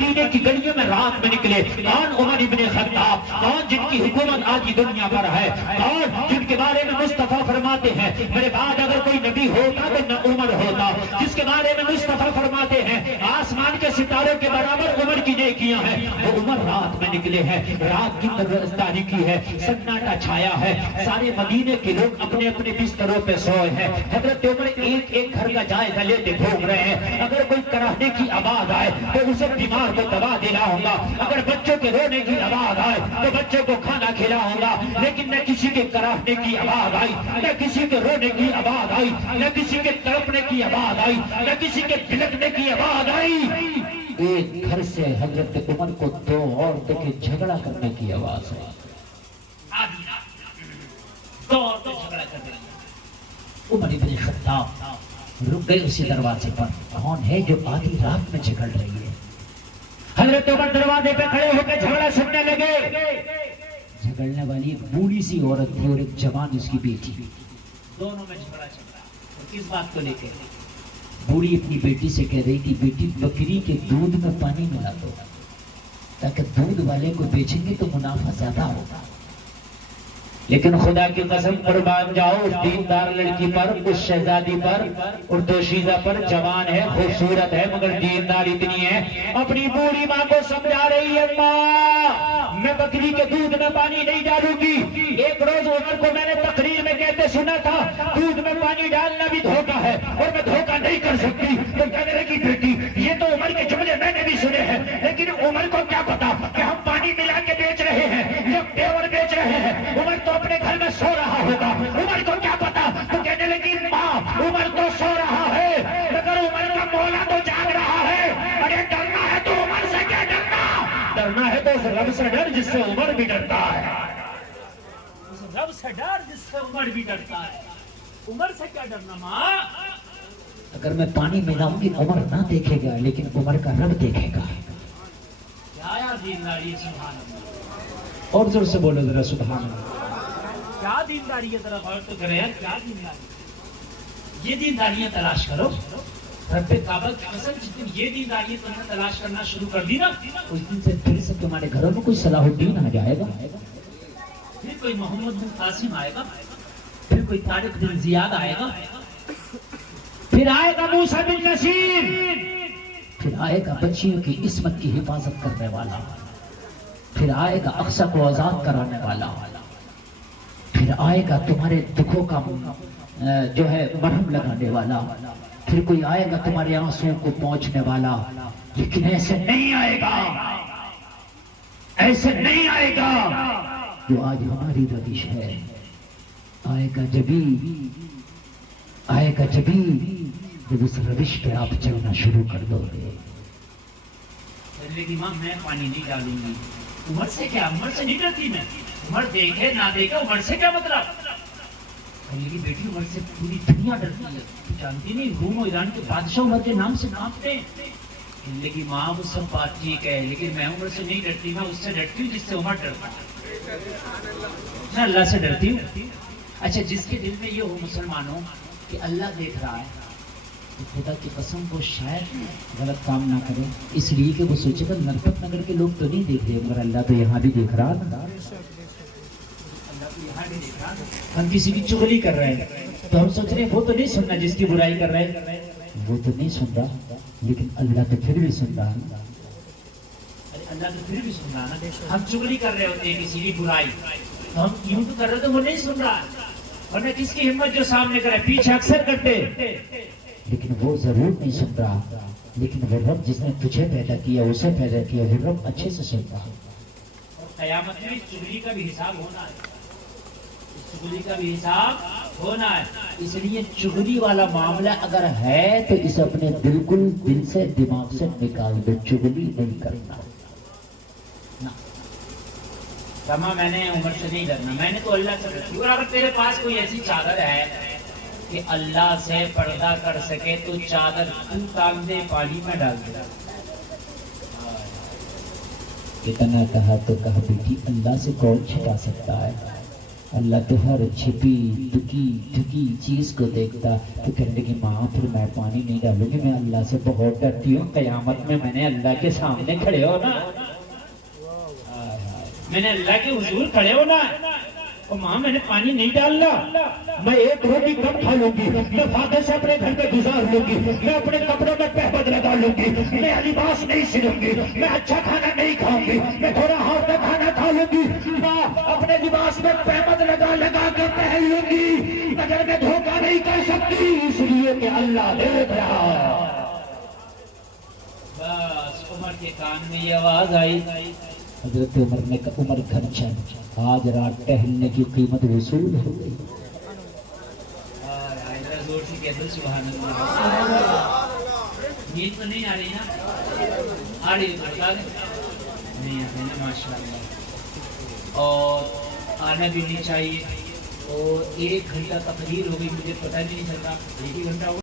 مدینے کی گلیوں میں رات میں نکلے. کون؟ عمر ابن خطاب. کون؟ جن کی حکومت آج دنیا پر ہے. کون؟ جن کے بارے میں مصطفیٰ فرماتے ہیں میرے بعد اگر کوئی نبی ہوتا تو نہ عمر ہوتا. جس کے بارے میں مصطفیٰ فرماتے ہیں آسمان کے ستاروں کے برابر عمر کی نیکیاں ہیں. وہ عمر رات میں نکلے ہیں. رات کی تاریکی ہے, سناٹا چھایا ہے, سارے مدینے کے لوگ اپنے اپنے بستروں پہ سوئے ہیں. حضرت عمر ایک ایک گھر کا جائزہ لیتے گھوم رہے ہیں. اگر کوئی کراہنے کی آواز آئے تو اسے بیمار کو دوا دلاؤں گا, اگر بچوں کے رونے کی آواز آئے تو بچوں کو کھانا کھلاؤں گا. لیکن نہ کسی کے کراہنے کی آواز آئی, نہ کسی کے رونے کی آواز آئی, نہ کسی کے تڑپنے کی آواز آئی, نہ کسی کے بلکنے کی آواز آئی. ایک گھر سے حضرت عمر کو دو عورتوں کے جھگڑا کرنے کی آواز آئی. دو عورتیں جھگڑا کرنے کی. عمر ابن خطاب رک گئے اسی دروازے پر. کون ہے جو آدھی رات میں جھگڑ رہی ہے؟ حضرت عمر دروازے پہ کھڑے ہو کے جھگڑا سننے لگے. جھگڑنے والی ایک بوڑھی سی عورت تھی اور ایک جوان اس کی بیٹی. دونوں میں جھگڑا چل رہا. اور کس بات کو لے کے؟ بوڑھی اپنی بیٹی سے کہہ رہی تھی بیٹی بکری کے دودھ میں پانی ملا دو تاکہ دودھ والے کو بیچیں گے تو منافع زیادہ ہوگا. لیکن خدا کی قسم قربان جاؤ اس دیندار لڑکی پر, اس شہزادی پر, اور دوشیزہ پر. جوان ہے, خوبصورت ہے, مگر دیندار اتنی ہے. اپنی بوڑھی ماں کو سمجھا رہی ہے ماں میں بکری کے دودھ میں پانی نہیں ڈالوں گی. ایک روز عمر کو میں نے تقریر میں کہتے سنا تھا دودھ میں پانی ڈالنا بھی دھوکہ ہے اور میں دھوکہ نہیں کر سکتی. تو کہنے لگی بیٹی یہ تو عمر کے جملے میں نے بھی سنے ہیں, لیکن عمر کو کیا پتا کہ ہم پانی ملا کے بیچ رہے ہیں یا پیور بیچ رہے ہیں. عمر تو اپنے گھر میں سو رہا ہوگا, عمر کو کیا پتا. تو کہنے لگی ماں عمر تو سو رہا ہے مگر عمر کا مولا تو جاگ رہا ہے. ارے ڈرنا ہے تو عمر سے کیا ڈرنا, ڈرنا ہے تو اس رب سے ڈر جس سے عمر بھی ڈرتا ہے. اس رب سے ڈر جس سے عمر بھی ڈرتا ہے. عمر سے کیا ڈرنا ماں. اگر میں پانی ملاؤں گی عمر نہ دیکھے گا لیکن عمر کا رب دیکھے گا. کیا یار دینداری, سبحان اللہ. اور زور سے بولو ذرا سبحان اللہ. کیا دینداری ہے, ذرا غور تو کرے یار. کیا دینداری, یہ دینداریاں تلاش کرو. رب کعبہ کی قسم جس دن یہ دینداریاں تمہیں تلاش کرنا شروع کر دی نا اس دن سے پھر سے تمہارے گھروں میں کوئی صلاح الدین آ جائے گا, پھر کوئی محمد بن قاسم آئے گا, پھر کوئی طارق بن زیاد آئے گا, پھر آئے گا موسیٰ بن نصیر, پھر آئے گا بچیوں کی عصمت کی حفاظت کرنے والا, پھر آئے گا اقصی کو آزاد کرانے والا, پھر آئے گا تمہارے دکھوں کا جو ہے مرہم لگانے والا, پھر کوئی آئے گا تمہارے آنسوں کو پہنچنے والا. لیکن ایسے نہیں آئے گا, ایسے نہیں آئے گا جو آج ہماری روش ہے. آئے گا جبھی, آئے گا جبھی جب اس روش پہ آپ چلنا شروع کر دو گے. ماں میں پانی نہیں ڈالوں گی. عمر سے کیا, عمر سے نہیں ڈرتی میں. عمر دیکھے نہ دیکھے عمر سے کیا مطلب. لیکن بیٹی عمر سے پوری دنیا ڈرتی ہے. تو جانتی نہیں روم و ایران کے بادشاہ عمر کے نام سے نامتے ہیں. لیکن ماں وہ سب بات ٹھیک ہے لیکن میں عمر سے نہیں ڈرتی, میں اس سے ڈرتی ہوں جس سے عمر ڈرتا ہے. میں اللہ سے ڈرتی ہوں. اچھا جس کے دل میں یہ ہو مسلمانوں کہ اللہ دیکھ رہا ہے تو خدا کی قسم وہ شاید غلط کام نہ کرے, اس لیے کہ وہ سوچے گا نرپت نگر کے لوگ تو نہیں دیکھ رہے مگر اللہ تو یہاں بھی دیکھ رہا نا. ہم کسی کی چغلی کر رہے ہیں تو ہم سوچ رہے ہیں وہ تو نہیں سننا جس کی برائی کر رہے ہیں, وہ تو نہیں سن رہا لیکن اللہ تو پھر بھی سن رہا ہے. اللہ تو پھر بھی سن رہا نا. ہم چغلی کر رہے ہوتے ہیں کسی کی برائی تو ہم یوں تو کر رہے تو وہ نہیں سن رہا, ورنہ کس کی ہمت جو سامنے کرے پیچھے اکثر کرتے, لیکن وہ ضرور نہیں سن رہا. لیکن وہ رب جس نے تجھے پیدا کیا اسے پیدا کیا وہ رب اچھے سے سن رہا. اور قیامت میں چغلی کا بھی حساب ہونا ہے, چغلی کا بھی حساب ہونا ہے. اس لیے چغلی والا معاملہ اگر ہے تو اسے اپنے بالکل دل سے دماغ سے نکال دو. چغلی نہیں کرنا. کما میں نے عمر سے نہیں ڈرنا, میں نے تو اللہ سے ڈرتی. اور اگر تیرے پاس کوئی ایسی چادر ہے کہ اللہ سے پردہ کر سکے تو چادر تو تان دے, پانی میں ڈال دے. اتنا کہا تو کہا بیٹی اللہ سے کون چھپا سکتا ہے. اللہ تو ہر چھپی دھکی چیز کو دیکھتا. تو کہنے لگی ماں پھر میں پانی نہیں ڈالوں گی, میں اللہ سے بہت ڈرتی ہوں, قیامت میں میں نے اللہ کے سامنے کھڑے ہونا, میں نے اللہ کے حضور کھڑے ہونا, اور ماں میں نے پانی نہیں ڈالنا, میں ایک روٹی کم کھا لوں گی, میں فادر سے اپنے گھر پہ گزار لوں گی, میں اپنے کپڑوں میں پہبند لگا لوں گی, میں لباس نہیں سلوں گی, میں اچھا کھانا نہیں کھاؤں گی, میں تھوڑا ہاتھ کا کھانا کھا لوں گی, ماں اپنے لباس میں پہبند لگا کے پہن لوں گی, مگر میں دھوکہ نہیں کر سکتی اس لیے کہ اللہ دیکھ رہا ہے. بس عمر کے کان میں یہ آواز آئی. حضرت عمر نے کہا عمر گھنچن آج رات ٹہلنے کی قیمت وصول ہو گئی. زور سے کہہ دو سبحان اللہ. نیند تو نہیں آ رہی نا؟ آ رہی ہے نہیں آ رہی نا, ماشاء اللہ, اور آنا بھی نہیں چاہیے. اور 1 گھنٹہ تقریر ہو گئی, مجھے پتہ بھی نہیں چل رہا 1 ہی گھنٹہ ہو